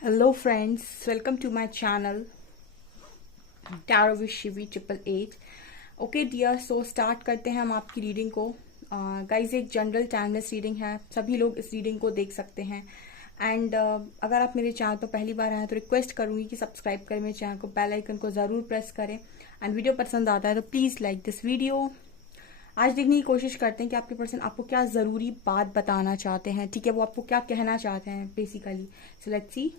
Hello friends, welcome to my channel tarot with Shivi 888। Okay dear, so start करते हैं हम आपकी रीडिंग को। गाइज एक जनरल टाइमलेस रीडिंग है, सभी लोग इस रीडिंग को देख सकते हैं। एंड अगर आप मेरे चैनल पर पहली बार आए हैं तो रिक्वेस्ट करूंगी कि सब्सक्राइब करें मेरे चैनल को, बेल आइकन को जरूर प्रेस करें। एंड वीडियो पसंद आता है तो प्लीज लाइक दिस वीडियो। आज देखने की कोशिश करते हैं कि आपके पर्सन आपको क्या जरूरी बात बताना चाहते हैं। ठीक है, वो आपको क्या कहना चाहते हैं basically. So let's see.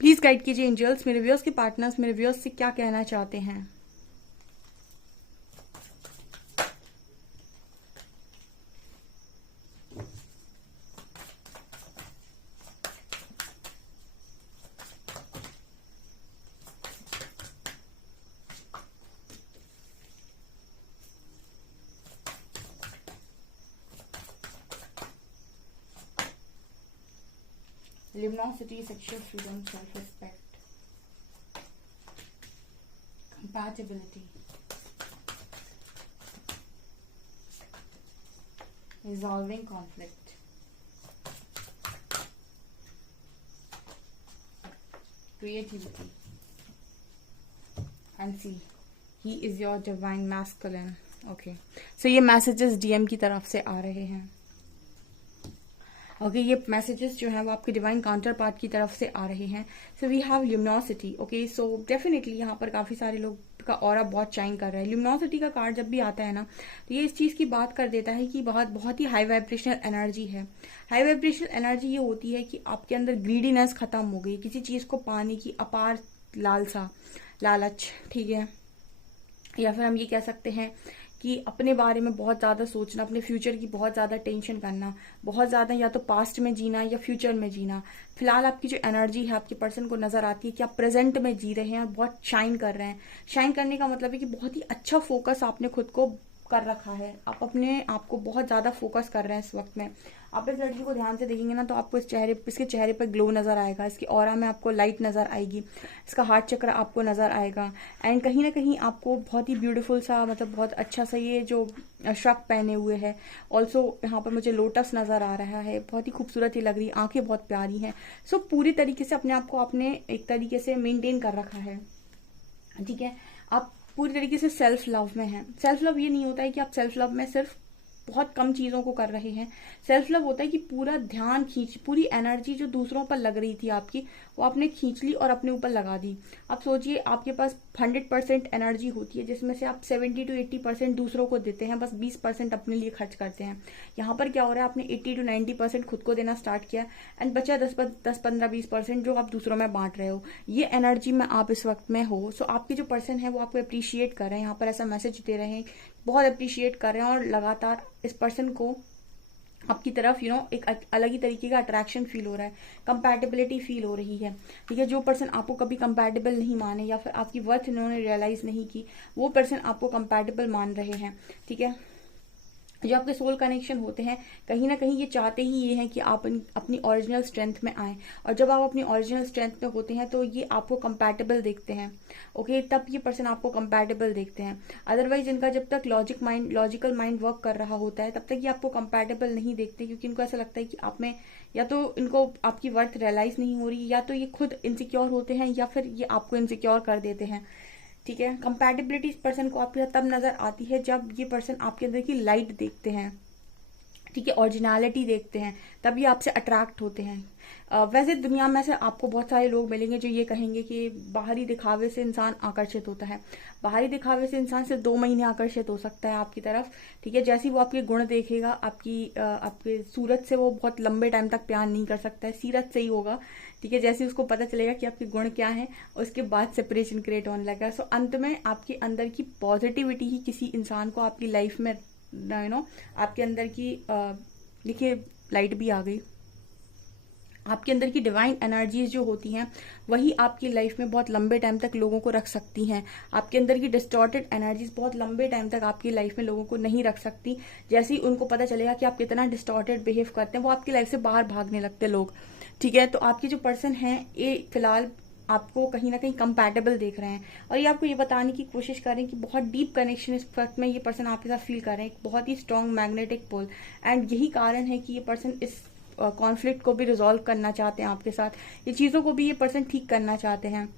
Please guide कीजिए एंजल्स, मेरे व्यूअर्स के पार्टनर्स मेरे व्यूअर्स से क्या कहना चाहते हैं। Luminosity, sexual freedom, self-respect, compatibility, resolving conflict, creativity, and see, he is your divine masculine. Okay, so ये मैसेजेस डीएम की तरफ से आ रहे हैं। ओके, ये मैसेजेस जो है वो आपके डिवाइन काउंटर पार्ट की तरफ से आ रहे हैं। So we have luminosity. Okay, so definitely यहाँ पर काफी सारे लोग का ऑरा बहुत शाइन कर रहा है। ल्यूमिनोसिटी का कार्ड जब भी आता है ना, तो ये इस चीज की बात कर देता है कि बहुत बहुत ही हाई वाइब्रेशनल एनर्जी है। हाई वाइब्रेशनल एनर्जी ये होती है कि आपके अंदर ग्रीडीनेस खत्म हो गई, किसी चीज को पाने की अपार लालसा, लालच, ठीक है। या फिर हम ये कह सकते हैं कि अपने बारे में बहुत ज्यादा सोचना, अपने फ्यूचर की बहुत ज्यादा टेंशन करना, बहुत ज्यादा या तो पास्ट में जीना या फ्यूचर में जीना। फिलहाल आपकी जो एनर्जी है आपके पर्सन को नजर आती है कि आप प्रेजेंट में जी रहे हैं और बहुत शाइन कर रहे हैं। शाइन करने का मतलब है कि बहुत ही अच्छा फोकस आपने खुद को कर रखा है, आप अपने आप को बहुत ज्यादा फोकस कर रहे हैं इस वक्त में। आप इस लड़की को ध्यान से देखेंगे ना तो आपको इसके चेहरे पर ग्लो नजर आएगा, इसकी ऑरा में आपको लाइट नजर आएगी, इसका हार्ट चक्र आपको नजर आएगा। एंड कहीं ना कहीं आपको बहुत ही ब्यूटीफुल सा, मतलब बहुत अच्छा सा ये जो श्रग पहने हुए है। ऑल्सो यहाँ पर मुझे लोटस नजर आ रहा है, बहुत ही खूबसूरत ही लग रही है, आंखें बहुत प्यारी हैं। सो पूरी तरीके से अपने आप को आपने एक तरीके से मेंटेन कर रखा है, ठीक है। आप पूरी तरीके से सेल्फ लव में हैं। सेल्फ लव ये नहीं होता है कि आप सेल्फ लव में सिर्फ बहुत कम चीजों को कर रहे हैं। सेल्फ लव होता है कि पूरा ध्यान पूरी एनर्जी जो दूसरों पर लग रही थी आपकी, वो आपने खींच ली और अपने ऊपर लगा दी। आप सोचिए, आपके पास 100% एनर्जी होती है जिसमें से आप 70 to 80% दूसरों को देते हैं, बस 20% अपने लिए खर्च करते हैं। यहाँ पर क्या हो रहा है, आपने 80 to 90% खुद को देना स्टार्ट किया एंड बचा 10-15-20% जो आप दूसरों में बांट रहे हो। ये एनर्जी में आप इस वक्त में हो। सो आपके जो पर्सन है वो आपको अप्रिशिएट कर रहे हैं, यहाँ पर ऐसा मैसेज दे रहे हैं, बहुत अप्रिशिएट कर रहे हैं और लगातार इस पर्सन को आपकी तरफ एक अलग ही तरीके का अट्रैक्शन फील हो रहा है, कंपैटिबिलिटी फील हो रही है, ठीक है। जो पर्सन आपको कभी कंपैटिबल नहीं माने या फिर आपकी वर्थ इन्होंने रियलाइज नहीं की, वो पर्सन आपको कंपैटिबल मान रहे हैं, ठीक है। जो आपके सोल कनेक्शन होते हैं कहीं ना कहीं ये चाहते ही ये हैं कि आप अपनी ओरिजिनल स्ट्रेंथ में आए, और जब आप अपनी ओरिजिनल स्ट्रेंथ में होते हैं तो ये आपको कंपैटिबल देखते हैं। ओके, तब ये पर्सन आपको कंपैटिबल देखते हैं। अदरवाइज इनका जब तक लॉजिकल माइंड वर्क कर रहा होता है तब तक ये आपको कंपैटिबल नहीं देखते, क्योंकि इनको ऐसा लगता है कि आप में या तो इनको आपकी वर्थ रियलाइज नहीं हो रही, या तो ये खुद इनसिक्योर होते हैं, या फिर ये आपको इनसिक्योर कर देते हैं, ठीक है। कंपैटिबिलिटी इस पर्सन को आपके साथ तब नजर आती है जब ये पर्सन आपके अंदर की लाइट देखते हैं, ठीक है, ओरिजिनलिटी देखते हैं, तब ये आपसे अट्रैक्ट होते हैं। वैसे दुनिया में से आपको बहुत सारे लोग मिलेंगे जो ये कहेंगे कि बाहरी दिखावे से इंसान आकर्षित होता है। बाहरी दिखावे से इंसान सिर्फ 2 महीने आकर्षित हो सकता है आपकी तरफ, ठीक है। जैसे ही वो आपके गुण देखेगा, आपके सूरत से वो बहुत लंबे टाइम तक प्यार नहीं कर सकता है, सीरत से ही होगा, ठीक है। जैसे उसको पता चलेगा कि आपके गुण क्या है, उसके बाद सेपरेशन क्रिएट होने लगेगा। सो अंत में आपके अंदर की पॉजिटिविटी ही किसी इंसान को आपकी लाइफ में आपके अंदर की देखिए लाइट भी आ गई, आपके अंदर की डिवाइन एनर्जीज जो होती हैं वही आपकी लाइफ में बहुत लंबे टाइम तक लोगों को रख सकती हैं। आपके अंदर की डिस्टॉर्टेड एनर्जीज बहुत लंबे टाइम तक आपकी लाइफ में लोगों को नहीं रख सकती। जैसे ही उनको पता चलेगा कि आप कितना डिस्टॉर्टेड बिहेव करते हैं, वो आपकी लाइफ से बाहर भागने लगते लोग, ठीक है। तो आपके जो पर्सन है ये फिलहाल आपको कहीं ना कहीं कंपैटिबल देख रहे हैं, और ये आपको ये बताने की कोशिश कर रहे हैं कि बहुत डीप कनेक्शन इस वक्त में ये पर्सन आपके साथ फील कर रहे हैं, एक बहुत ही स्ट्रॉन्ग मैग्नेटिक पोल। एंड यही कारण है कि ये पर्सन इस कॉन्फ्लिक्ट को भी रिजॉल्व करना चाहते हैं आपके साथ, ये चीज़ों को भी ये पर्सन ठीक करना चाहते हैं।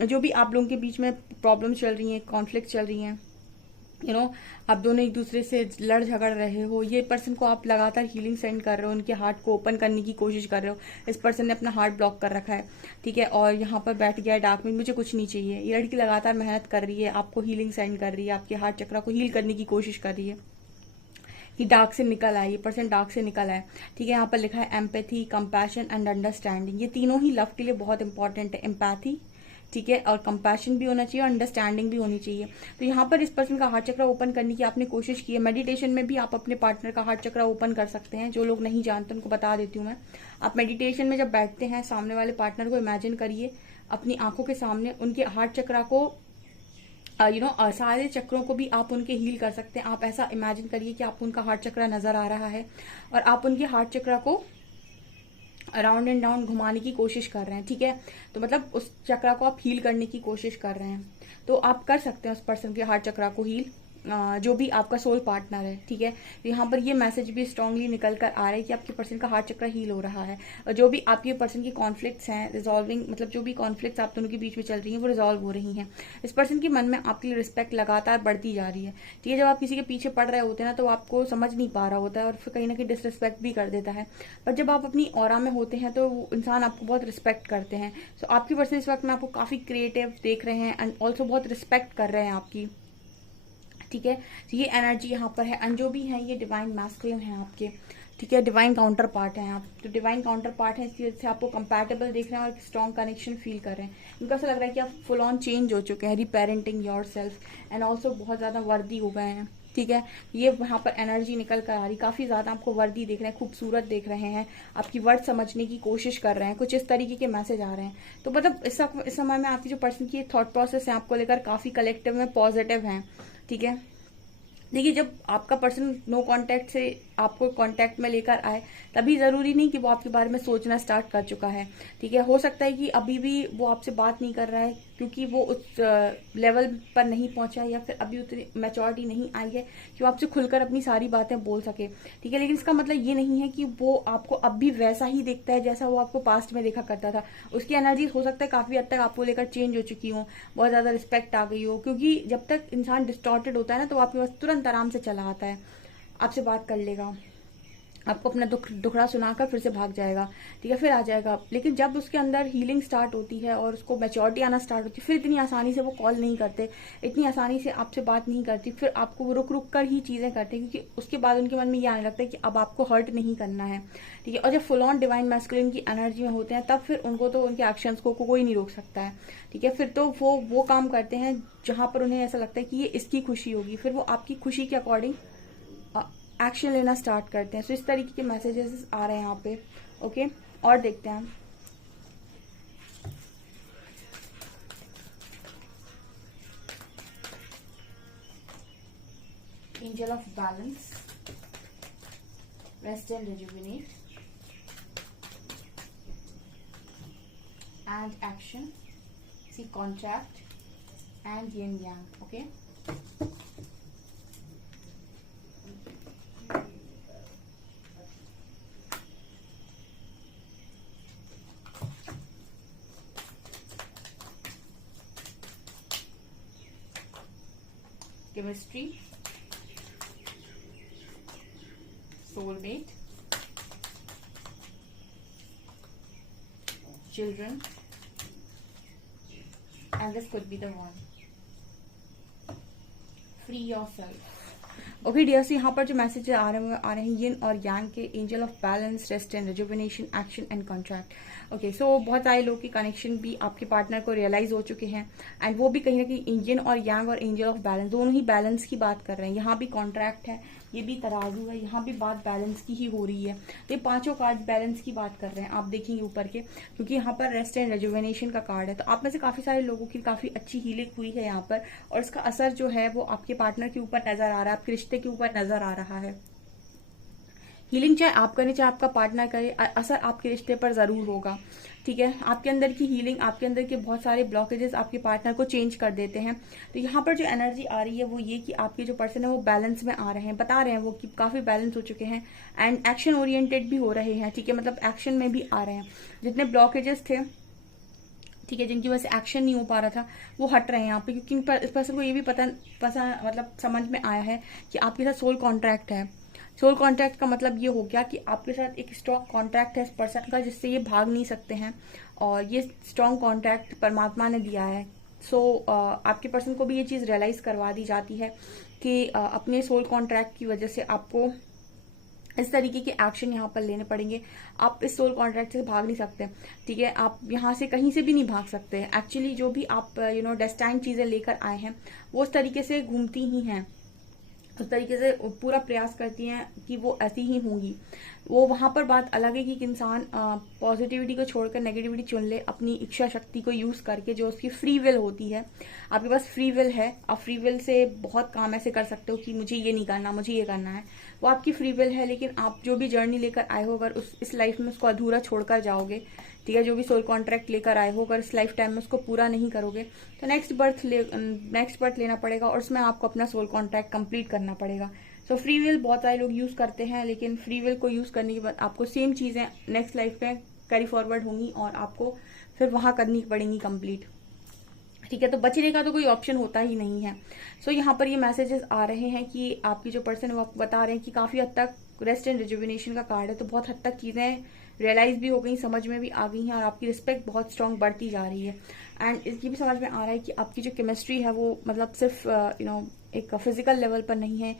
जो भी आप लोगों के बीच में प्रॉब्लम चल रही हैं, कॉन्फ्लिक्ट चल रही हैं, आप दोनों एक दूसरे से लड़ झगड़ रहे हो, ये पर्सन को आप लगातार हीलिंग सेंड कर रहे हो, उनके हार्ट को ओपन करने की कोशिश कर रहे हो। इस पर्सन ने अपना हार्ट ब्लॉक कर रखा है, ठीक है, और यहाँ पर बैठ गया है डार्क में, मुझे कुछ नहीं चाहिए। ये लड़की लगातार मेहनत कर रही है, आपको हीलिंग सेंड कर रही है, आपके हार्ट चक्र को हील करने की कोशिश कर रही है कि डार्क से निकल आए, ये पर्सन डार्क से निकल आए, ठीक है। यहाँ पर लिखा है एम्पैथी, कंपैशन एंड अंडरस्टैंडिंग। ये तीनों ही लव के लिए बहुत इंपॉर्टेंट है। एम्पैथी, ठीक है, और कंपैशन भी होना चाहिए और अंडरस्टैंडिंग भी होनी चाहिए। तो यहाँ पर इस पर्सन का हार्ट चक्र ओपन करने की आपने कोशिश की है। मेडिटेशन में भी आप अपने पार्टनर का हार्ट चक्र ओपन कर सकते हैं। जो लोग नहीं जानते उनको बता देती हूँ मैं। आप मेडिटेशन में जब बैठते हैं, सामने वाले पार्टनर को इमेजिन करिए अपनी आंखों के सामने, उनके हार्ट चक्र को सारे चक्रों को भी आप उनके हील कर सकते हैं। आप ऐसा इमेजिन करिए कि आपको उनका हार्ट चक्र नजर आ रहा है और आप उनके हार्ट चक्र को अराउंड एंड डाउन घुमाने की कोशिश कर रहे हैं, ठीक है। तो मतलब उस चक्र को आप हील करने की कोशिश कर रहे हैं, तो आप कर सकते हैं उस पर्सन के हार्ट चक्र को हील, जो भी आपका सोल पार्टनर है, ठीक है। तो यहाँ पर ये मैसेज भी स्ट्रांगली निकल कर आ रहा है कि आपके पर्सन का हार्ट चक्र हील हो रहा है, और जो भी आपके पर्सन की कॉन्फ्लिक्ट्स हैं रिजॉल्विंग, मतलब जो भी कॉन्फ्लिक्ट्स आप दोनों के बीच में चल रही हैं वो रिजॉल्व हो रही हैं। इस पर्सन के मन में आपके लिए रिस्पेक्ट लगातार बढ़ती जा रही है, ठीक है। जब आप किसी के पीछे पड़ रहे होते हैं ना, तो आपको समझ नहीं पा रहा होता है और फिर कहीं ना कहीं डिसरिस्पेक्ट भी कर देता है, पर जब आप अपनी ऑरा में होते हैं तो इंसान आपको बहुत रिस्पेक्ट करते हैं। तो आपके पर्सन इस वक्त में आपको काफी क्रिएटिव देख रहे हैं एंड ऑल्सो बहुत रिस्पेक्ट कर रहे हैं आपकी, ठीक है। तो ये एनर्जी यहाँ पर है, एंड जो भी है ये डिवाइन मैस्कुलिन है आपके, ठीक है, डिवाइन काउंटर पार्ट है आप। तो डिवाइन काउंटर पार्ट है, इसकी वजह से आपको कंपैटिबल देख रहे हैं और एक स्ट्रॉन्ग कनेक्शन फील कर रहे हैं। इनको ऐसा लग रहा है कि आप फुल ऑन चेंज हो चुके हैं, रिपेरेंटिंग योर सेल्फ एंड ऑल्सो बहुत ज्यादा वर्दी हो गए हैं, ठीक है। ये वहां पर एनर्जी निकल कर आ रही, काफी ज्यादा आपको वर्दी देख रहे हैं, खूबसूरत देख रहे हैं, आपकी वर्ड समझने की कोशिश कर रहे हैं, कुछ इस तरीके के मैसेज आ रहे हैं। तो मतलब इस समय में आपकी जो पर्सन की थॉट प्रोसेस है आपको लेकर काफी कलेक्टिव में पॉजिटिव है, ठीक है। देखिए, जब आपका पर्सन नो कांटेक्ट से आपको कांटेक्ट में लेकर आए, तभी जरूरी नहीं कि वो आपके बारे में सोचना स्टार्ट कर चुका है, ठीक है। हो सकता है कि अभी भी वो आपसे बात नहीं कर रहा है क्योंकि वो उस लेवल पर नहीं पहुंचा है, या फिर अभी उतनी मैच्योरिटी नहीं आई है कि वो आपसे खुलकर अपनी सारी बातें बोल सके, ठीक है। लेकिन इसका मतलब ये नहीं है कि वो आपको अब भी वैसा ही देखता है जैसा वो आपको पास्ट में देखा करता था। उसकी एनर्जी हो सकता है काफी हद तक आपको लेकर चेंज हो चुकी हो, बहुत ज्यादा रिस्पेक्ट आ गई हो, क्योंकि जब तक इंसान डिस्टॉर्टेड होता है ना, तो आपके पास तुरंत आराम से चला आता है, आपसे बात कर लेगा, आपको अपना दुखड़ा सुनाकर फिर से भाग जाएगा, ठीक है, फिर आ जाएगा। लेकिन जब उसके अंदर हीलिंग स्टार्ट होती है और उसको मैच्योरिटी आना स्टार्ट होती है, फिर इतनी आसानी से वो कॉल नहीं करते, इतनी आसानी से आपसे बात नहीं करती, फिर आपको वो रुक रुक कर ही चीजें करते हैं, क्योंकि उसके बाद उनके मन में ये आने लगता है कि अब आपको हर्ट नहीं करना है, ठीक है। और जब फुल ऑन डिवाइन मैस्कुलिन की एनर्जी में होते हैं, तब फिर उनको तो उनके एक्शंस को कोई नहीं रोक सकता है, ठीक है। फिर तो वो काम करते हैं जहां पर उन्हें ऐसा लगता है कि ये इसकी खुशी होगी, फिर वो आपकी खुशी के अकॉर्डिंग एक्शन लेना स्टार्ट करते हैं। सो इस तरीके के मैसेजेस आ रहे हैं यहाँ पे, ओके। और देखते हैं angel of balance, rest and rejuvenate and action, see contract and yin yang, okay. Chemistry, soulmate, children, and this could be the one. Free yourself. Okay dears, यहाँ पर जो मैसेज आ रहे हैं यिन और यांग के, angel of balance, rest and rejuvenation, action and contract, okay. So बहुत सारे लोग की कनेक्शन भी आपके पार्टनर को रियलाइज हो चुके हैं, एंड वो भी कहीं ना कहीं यिन और यांग और एंजल ऑफ बैलेंस दोनों ही बैलेंस की बात कर रहे हैं। यहाँ भी कॉन्ट्रैक्ट है, ये भी तराजू है, यहाँ भी बात बैलेंस की ही हो रही है। तो ये पांचों कार्ड बैलेंस की बात कर रहे हैं, आप देखेंगे ऊपर के, क्योंकि यहाँ पर रेस्ट एंड रिजुविनेशन का कार्ड है। तो आप में से काफी सारे लोगों की काफी अच्छी हीलिंग हुई है यहाँ पर, और इसका असर जो है वो आपके पार्टनर के ऊपर नजर आ रहा है, आपके रिश्ते के ऊपर नजर आ रहा है। हीलिंग चाहे आप करें चाहे आपका पार्टनर करे, असर आपके रिश्ते पर जरूर होगा, ठीक है, आपके अंदर की हीलिंग, आपके अंदर के बहुत सारे ब्लॉकेजेस आपके पार्टनर को चेंज कर देते हैं। तो यहाँ पर जो एनर्जी आ रही है वो ये कि आपके जो पर्सन है वो बैलेंस में आ रहे हैं, बता रहे हैं वो कि काफी बैलेंस हो चुके हैं एंड एक्शन ओरिएंटेड भी हो रहे हैं। ठीक है, मतलब एक्शन में भी आ रहे हैं। जितने ब्लॉकेजेस थे, ठीक है, जिनकी वजह से एक्शन नहीं हो पा रहा था, वो हट रहे हैं यहाँ पे, क्योंकि इस पर्सन को ये भी पता मतलब समझ में आया है कि आपके साथ सोल कॉन्ट्रैक्ट है। सोल कॉन्ट्रैक्ट का मतलब ये हो गया कि आपके साथ एक स्ट्रॉन्ग कॉन्ट्रैक्ट है इस पर्सन का, जिससे ये भाग नहीं सकते हैं, और ये स्ट्रॉन्ग कॉन्ट्रैक्ट परमात्मा ने दिया है। आपके पर्सन को भी ये चीज रियलाइज करवा दी जाती है कि अपने सोल कॉन्ट्रैक्ट की वजह से आपको इस तरीके के एक्शन यहाँ पर लेने पड़ेंगे। आप इस सोल कॉन्ट्रैक्ट से भाग नहीं सकते। ठीक है, आप यहाँ से कहीं से भी नहीं भाग सकते। एक्चुअली जो भी आप डेस्टाइन चीजें लेकर आए हैं वो उस तरीके से घूमती ही हैं, उस तरीके से पूरा प्रयास करती हैं कि वो ऐसी ही होंगी। वो वहां पर बात अलग है कि इंसान पॉजिटिविटी को छोड़कर नेगेटिविटी चुन ले, अपनी इच्छा शक्ति को यूज करके, जो उसकी फ्री विल होती है। आपके पास फ्री विल है, आप फ्री विल से बहुत काम ऐसे कर सकते हो कि मुझे ये नहीं करना, मुझे ये करना है, वो आपकी फ्री विल है। लेकिन आप जो भी जर्नी लेकर आए हो, अगर इस लाइफ में उसको अधूरा छोड़कर जाओगे, ठीक है, जो भी सोल कॉन्ट्रैक्ट लेकर आए हो, अगर इस लाइफ टाइम में उसको पूरा नहीं करोगे तो नेक्स्ट बर्थ लेना पड़ेगा और उसमें आपको अपना सोल कॉन्ट्रैक्ट कंप्लीट करना पड़ेगा। सो फ्री विल बहुत सारे लोग यूज करते हैं, लेकिन फ्री विल को यूज करने के बाद आपको सेम चीजें नेक्स्ट लाइफ में कैरी फॉरवर्ड होंगी और आपको फिर वहां करनी पड़ेंगी कंप्लीट। ठीक है, तो बचने का तो कोई ऑप्शन होता ही नहीं है। सो यहाँ पर ये मैसेजेस आ रहे हैं कि आपकी जो पर्सन है वो आपको बता रहे हैं कि काफी हद तक रेस्ट एंड रिजुविनेशन का कार्ड है, तो बहुत हद तक चीजें रियलाइज भी हो गई, समझ में भी आ गई हैं और आपकी रिस्पेक्ट बहुत स्ट्रांग बढ़ती जा रही है। एंड इसकी भी समझ में आ रहा है कि आपकी जो केमिस्ट्री है वो मतलब सिर्फ एक फिजिकल लेवल पर नहीं है,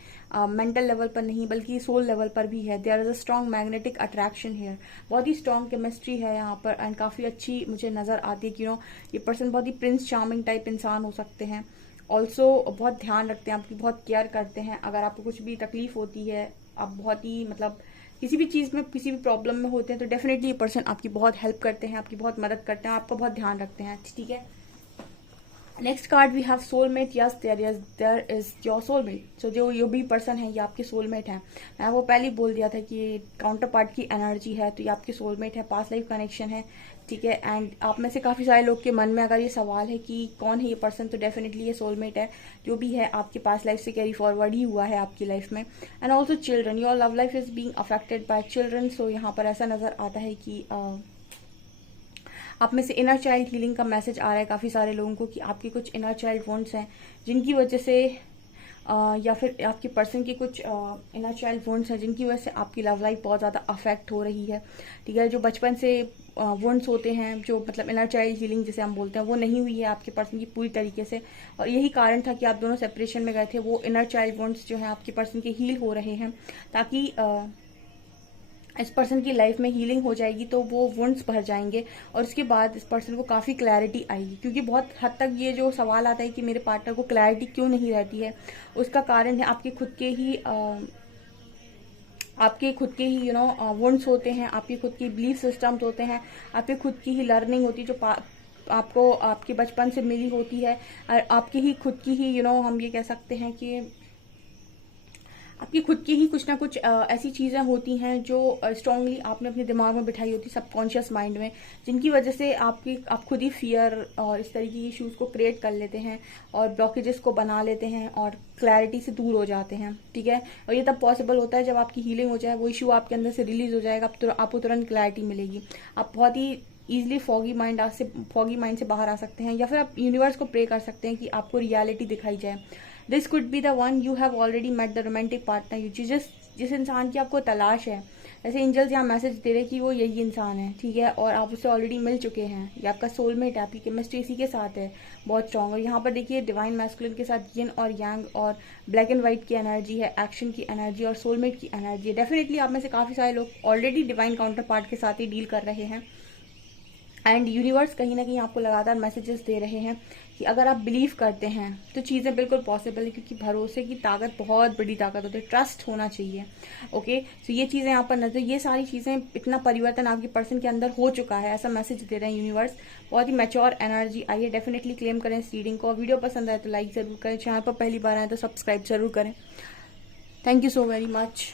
मेंटल लेवल पर नहीं, बल्कि सोल लेवल पर भी है। There is a strong magnetic attraction here, बहुत ही स्ट्रांग केमिस्ट्री है यहाँ पर एंड काफी अच्छी मुझे नजर आती है कि ये पर्सन बहुत ही प्रिंस चार्मिंग टाइप इंसान हो सकते हैं। ऑल्सो बहुत ध्यान रखते हैं, आपकी बहुत केयर करते हैं। अगर आपको कुछ भी तकलीफ होती है, आप बहुत ही मतलब किसी भी चीज में, किसी भी प्रॉब्लम में होते हैं, तो डेफिनेटली ये पर्सन आपकी बहुत हेल्प करते हैं, आपकी बहुत मदद करते हैं, आपका बहुत ध्यान रखते हैं। ठीक है, next card we have soulmate. Yes, there is your soulmate. So जो भी पर्सन है ये आपके सोलमेट है। मैं वो पहले ही बोल दिया था कि काउंटर पार्ट की एनर्जी है, तो ये आपके सोलमेट है, पास्ट लाइफ कनेक्शन है। ठीक है, एंड आप में से काफी सारे लोग के मन में अगर ये सवाल है कि कौन है ये पर्सन, तो डेफिनेटली ये सोलमेट है। जो भी है आपके पास्ट लाइफ से कैरी फॉरवर्ड ही हुआ है आपकी लाइफ में। And also children, your love life is being affected by children. So यहाँ पर ऐसा नजर आता है कि आप में से इनर चाइल्ड हीलिंग का मैसेज आ रहा है काफी सारे लोगों को कि आपके कुछ इनर चाइल्ड वॉन्ट्स हैं जिनकी वजह से या फिर आपके पर्सन की कुछ इनर चाइल्ड वॉन्ट्स हैं जिनकी वजह से आपकी लव लाइफ बहुत ज्यादा अफेक्ट हो रही है। ठीक है, जो बचपन से वॉन्ट्स होते हैं, जो मतलब इनर चाइल्ड हीलिंग जिसे हम बोलते हैं, वो नहीं हुई है आपके पर्सन की पूरी तरीके से, और यही कारण था कि आप दोनों सेपरेशन में गए थे। वो इनर चाइल्ड वॉन्ट्स जो है आपके पर्सन के हील हो रहे हैं, ताकि इस पर्सन की लाइफ में हीलिंग हो जाएगी, तो वो वुंड्स भर जाएंगे और उसके बाद इस पर्सन को काफी क्लैरिटी आएगी। क्योंकि बहुत हद तक ये जो सवाल आता है कि मेरे पार्टनर को क्लैरिटी क्यों नहीं रहती है, उसका कारण है आपके खुद के ही वुंड्स होते हैं, आपके खुद की बिलीफ सिस्टम्स होते हैं, आपके खुद की ही लर्निंग होती है जो आपको आपके बचपन से मिली होती है, और आपकी ही खुद की ही हम ये कह सकते हैं कि आपकी खुद की ही कुछ ना कुछ ऐसी चीजें होती हैं जो स्ट्रांगली आपने अपने दिमाग में बिठाई होती, सबकॉन्शियस माइंड में, जिनकी वजह से आप खुद ही फियर और इस तरीके की इश्यूज को क्रिएट कर लेते हैं और ब्लॉकेजेस को बना लेते हैं और क्लैरिटी से दूर हो जाते हैं। ठीक है, और ये तब पॉसिबल होता है जब आपकी हीलिंग हो जाए, वो इशू आपके अंदर से रिलीज हो जाएगा, आपको तुरंत क्लैरिटी मिलेगी, आप बहुत ही इजिली फॉगी माइंड से बाहर आ सकते हैं, या फिर आप यूनिवर्स को प्रे कर सकते हैं कि आपको रियलिटी दिखाई जाए। This could be the one you have already met the romantic partner you, जिस इंसान की आपको तलाश है। ऐसे एंजल्स यहाँ मैसेज दे रहे कि वो यही इंसान है। ठीक है, और आप उससे ऑलरेडी मिल चुके हैं, ये आपका सोलमेट है, आपकी केमिस्ट्री इसी के साथ है बहुत स्ट्रांग। और यहाँ पर देखिए डिवाइन मैस्कुलिन के साथ यिन और यांग और ब्लैक एंड व्हाइट की एनर्जी है, एक्शन की एनर्जी और सोलमेट की एनर्जी है। डेफिनेटली आप में से काफी सारे लोग ऑलरेडी डिवाइन काउंटर पार्ट के साथ ही डील कर रहे हैं, एंड यूनिवर्स कहीं ना कहीं आपको लगातार मैसेजेस दे रहे हैं कि अगर आप बिलीव करते हैं तो चीजें बिल्कुल पॉसिबल है, क्योंकि भरोसे की ताकत बहुत बड़ी ताकत होती है, ट्रस्ट होना चाहिए। ओके, तो ये चीजें यहाँ पर नजर, ये सारी चीजें, इतना परिवर्तन आपके पर्सन के अंदर हो चुका है, ऐसा मैसेज दे रहे हैं यूनिवर्स। बहुत ही मैच्योर एनर्जी आई है, डेफिनेटली क्लेम करें इस रीडिंग को। वीडियो पसंद आए तो लाइक जरूर करें, चैनल पर पहली बार आए तो सब्सक्राइब जरूर करें। Thank you so very much.